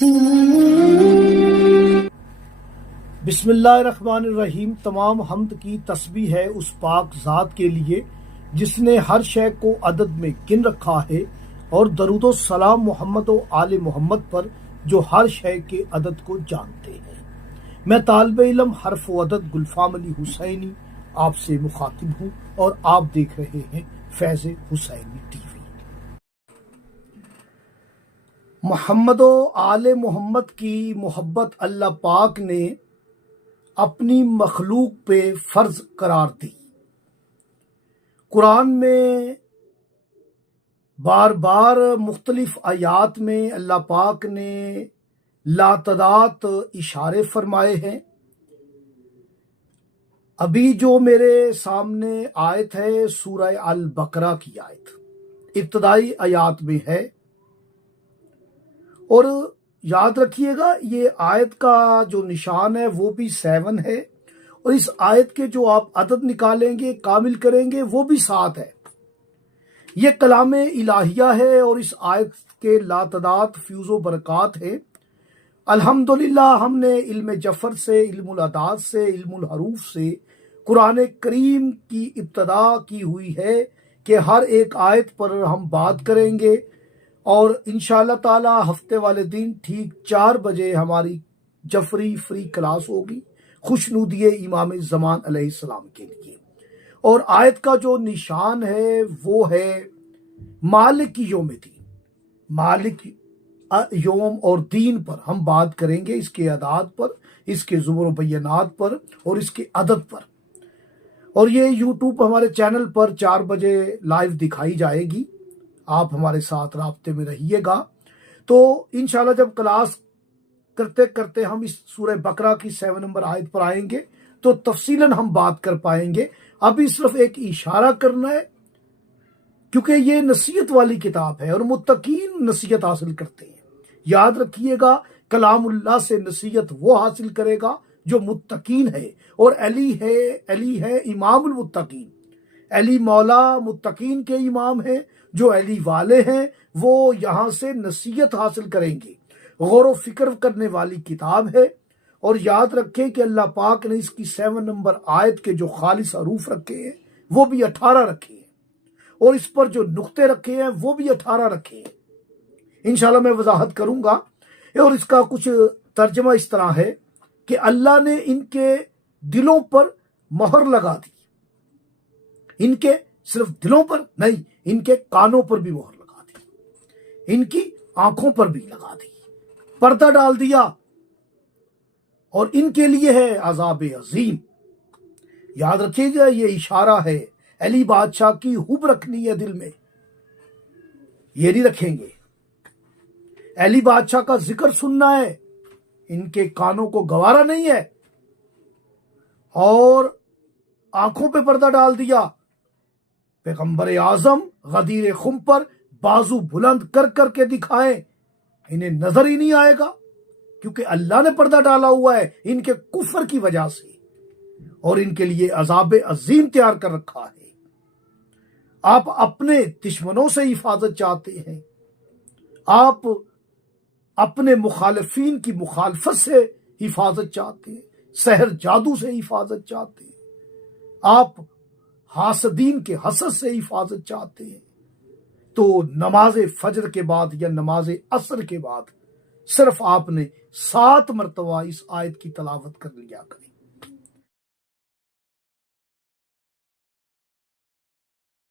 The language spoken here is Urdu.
بسم اللہ الرحمن الرحیم۔ تمام حمد کی تسبیح ہے اس پاک ذات کے لیے جس نے ہر شے کو عدد میں گن رکھا ہے، اور درود و سلام محمد و آل محمد پر جو ہر شے کے عدد کو جانتے ہیں۔ میں طالب علم حرف و عدد گلفام علی حسینی آپ سے مخاطب ہوں، اور آپ دیکھ رہے ہیں فیض حسینی ٹی وی۔ محمد و آل محمد کی محبت اللہ پاک نے اپنی مخلوق پہ فرض قرار دی۔ قرآن میں بار بار مختلف آیات میں اللہ پاک نے لاتعداد اشارے فرمائے ہیں۔ ابھی جو میرے سامنے آیت ہے سورہ البقرہ کی آیت ابتدائی آیات میں ہے، اور یاد رکھیے گا یہ آیت کا جو نشان ہے وہ بھی 7 ہے، اور اس آیت کے جو آپ عدد نکالیں گے کامل کریں گے وہ بھی 7 ہے۔ یہ کلام الہیہ ہے، اور اس آیت کے لاتعداد فیوز و برکات ہے۔ الحمدللہ ہم نے علم جفر سے، علم الاعداد سے، علم الحروف سے قرآن کریم کی ابتدا کی ہوئی ہے کہ ہر ایک آیت پر ہم بات کریں گے، اور انشاءاللہ تعالی ہفتے والے دن ٹھیک 4 بجے ہماری جفری فری کلاس ہوگی خوشنودی امام زمان علیہ السلام کے لیے۔ اور آیت کا جو نشان ہے وہ ہے مالک یوم الدین، مالک یوم اور دین پر ہم بات کریں گے، اس کے اعداد پر، اس کے زبر و بینات پر، اور اس کے عدد پر۔ اور یہ یوٹیوب ہمارے چینل پر 4 بجے لائیو دکھائی جائے گی، آپ ہمارے ساتھ رابطے میں رہیے گا۔ تو انشاءاللہ جب کلاس کرتے کرتے ہم اس سورہ بقرہ کی 7 نمبر آیت پر آئیں گے تو تفصیلاً ہم بات کر پائیں گے۔ ابھی صرف ایک اشارہ کرنا ہے، کیونکہ یہ نصیحت والی کتاب ہے اور متقین نصیحت حاصل کرتے ہیں۔ یاد رکھیے گا کلام اللہ سے نصیحت وہ حاصل کرے گا جو متقین ہے، اور علی ہے امام المتقین۔ علی مولا متقین کے امام ہیں، جو علی والے ہیں وہ یہاں سے نصیحت حاصل کریں گے۔ غور و فکر کرنے والی کتاب ہے، اور یاد رکھیں کہ اللہ پاک نے اس کی 7 نمبر آیت کے جو خالص حروف رکھے ہیں وہ بھی 18 رکھے ہیں، اور اس پر جو نقطے رکھے ہیں وہ بھی 18 رکھے ہیں۔ انشاءاللہ میں وضاحت کروں گا، اور اس کا کچھ ترجمہ اس طرح ہے کہ اللہ نے ان کے دلوں پر مہر لگا دی، ان کے صرف دلوں پر نہیں، ان کے کانوں پر بھی مہر لگا دی، ان کی آنکھوں پر بھی لگا دی، پردہ ڈال دیا، اور ان کے لیے ہے عذاب عظیم۔ یاد رکھیے گا یہ اشارہ ہے، علی بادشاہ کی حب رکھنی ہے دل میں، یہ نہیں رکھیں گے۔ علی بادشاہ کا ذکر سننا ہے، ان کے کانوں کو گوارا نہیں ہے، اور آنکھوں پہ پردہ ڈال دیا۔ پیغمبر اعظم غدیر خم پر بازو بلند کر کر کے دکھائیں، انہیں نظر ہی نہیں آئے گا، کیونکہ اللہ نے پردہ ڈالا ہوا ہے ان کے کفر کی وجہ سے، اور ان کے لیے عذاب عظیم تیار کر رکھا ہے۔ آپ اپنے دشمنوں سے حفاظت چاہتے ہیں، آپ اپنے مخالفین کی مخالفت سے حفاظت چاہتے ہیں، سحر جادو سے حفاظت چاہتے ہیں، آپ حاسدین کے حسد سے حفاظت چاہتے ہیں، تو نماز فجر کے بعد یا نماز عصر کے بعد صرف آپ نے 7 مرتبہ اس آیت کی تلاوت کر لیا کریں۔